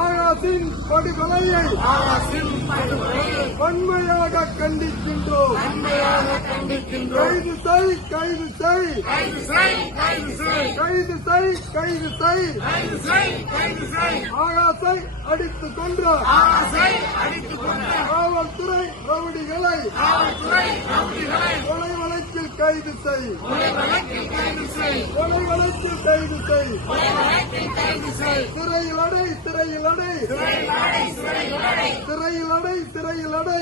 ஆகாசின் படுகொலையை வன்மையாக கண்டிக்கின்றோம். கைது செய், கைது செய், கைது செய், கைது செய். ஆகாசை அடித்துக் கொன்ற காவல்துறை ரவுடிகளை கொலை வழக்கில் கைது செய், கொலை வழக்கில் கைது செய். சிறையில் அடை, சிறையில் அடை, சிறையில் அடை.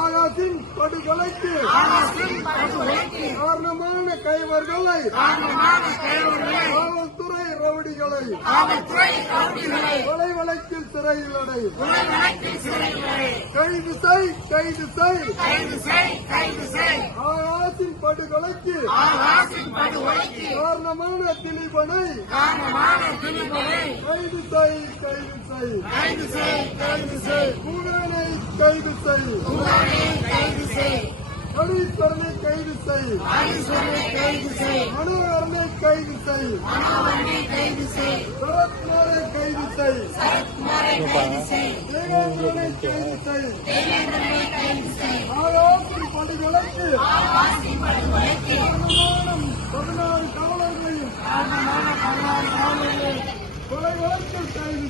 ஆகாசின் படுகொலைக்கு காரணமான கைவர்களை காவல்துறை ரவுடிகளை கொலை வழக்கில் சிறையில் அடை. கைது செய், கைது செய். ஆகாசின் படுகொலைக்கு காரணமான திலீபனை கைது செய், கைது செய். கூடனை கைது செய், ஹரீஸ்வரனை கைது செய், மனோகரனை கைது செய், சரத்குமாரை கைது செய், தேவேந்திரனை கைது செய். ஆகாசின் படுகொலைக்கு 16 காவலர்களையும் கொலை வழக்கில் கைது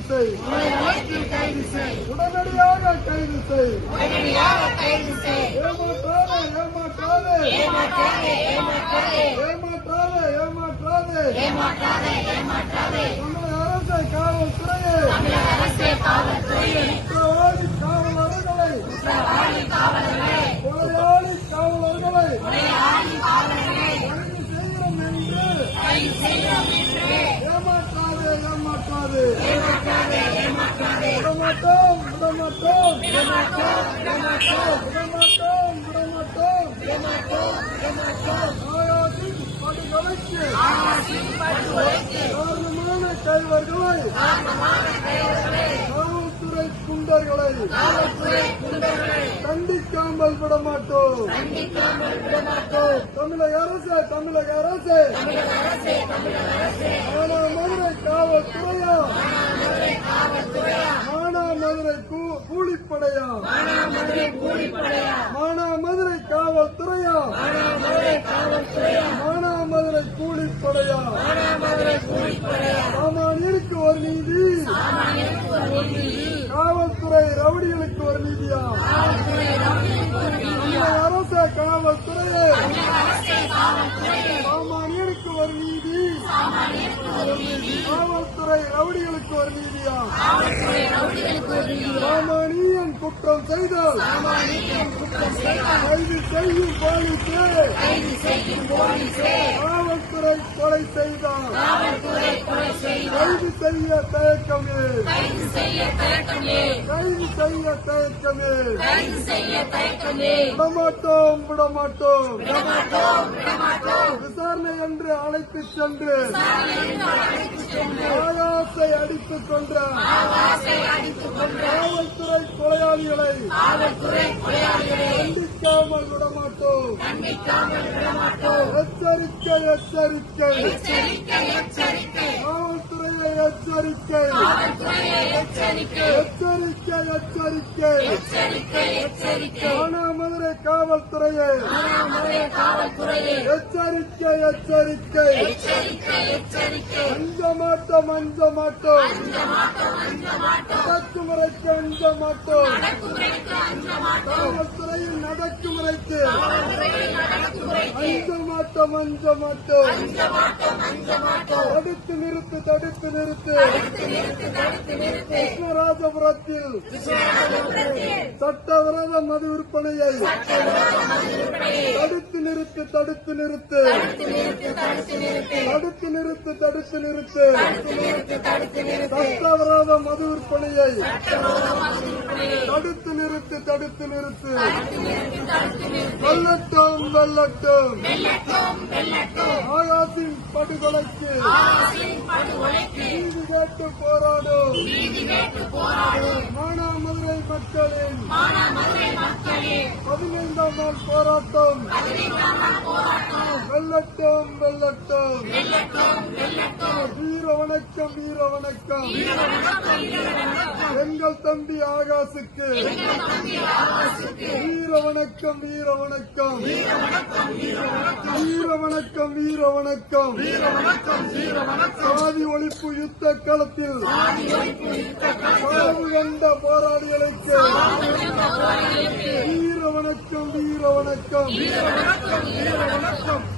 செய், உடனடியாக கைது செய். ஏமாற்றாதே. தமிழக அரசு காவல்துறையை குற்றவாளி காவலர்களை கொலையாளி காவலர்களை கைது செய்கிறோம் என்று ஏமாற்றாதே. விடமாட்டோம். ஆகாசின் படுகொலைக்கு காரணமான கைவர்களை காவல்துறை குண்டர்களை கண்டிக்காமல் விடமாட்டோம். தமிழக அரசு மதுரை காவல்துறையா, மதுரை கூலிப்படையா, மதுரை காவல்துறையா, மதுரை கூலிப்படையா. சாமானியருக்கு ஒரு நீதி, காவல்துறை ரவுடிகளுக்கு ஒரு நீதியா? அரச காவல்துறையே சாமானியருக்கு ஒரு நீதி, காவல்துறை ரவுடிகளுக்கு ஒரு நீதியா? சாமானியன் குற்றம் செய்தால் கைது செய்யும் போலீசே, காவல்துறை கொலை செய்தால் கைது செய்ய தயக்கமே, விடமாட்டோம். விசாரணை என்று அழைத்துச் சென்று ஆகாசை அடித்துக் கொன்ற காவல்துறை கொலையாளிகளை கண்டிக்காமல் விடமாட்டோம். எச்சரிக்கை. காவல்துறையை எச்சரிக்கை. மதுரை காவல்துறையே எச்சரிக்கை. அஞ்ச மாட்டோம். அடக்குமுறைக்கு அஞ்ச மாட்டோம். காவல்துறையின் நடக்குமுறைக்கு அஞ்ச மாட்டோம். தடுத்து நிறுத்து. கிருஷ்ணராஜபுரத்தில் சட்டவிரோத மது விற்பனையை தடுத்து நிறுத்து. சட்டவிரோத மது விற்பனையை தடுத்து நிறுத்து. வெல்லட்டும். ஆகாசின் படுகொலைக்கு நீதி கேட்டு போராடும் மானாமதுரை மக்களின் 15ஆம் நாள் போராட்டம் வெல்லட்டும். வணக்கம் வீர வணக்கம் எங்கள் தம்பி ஆகாசுக்கு வீர வணக்கம் வீர வணக்கம் வீர வணக்கம் வீர வணக்கம் சாதி ஒழிப்பு யுத்த களத்தில் சாவு கண்ட போராளிகளுக்கு வீர வணக்கம் வீர வணக்கம் வீர வணக்கம் வீர வணக்கம்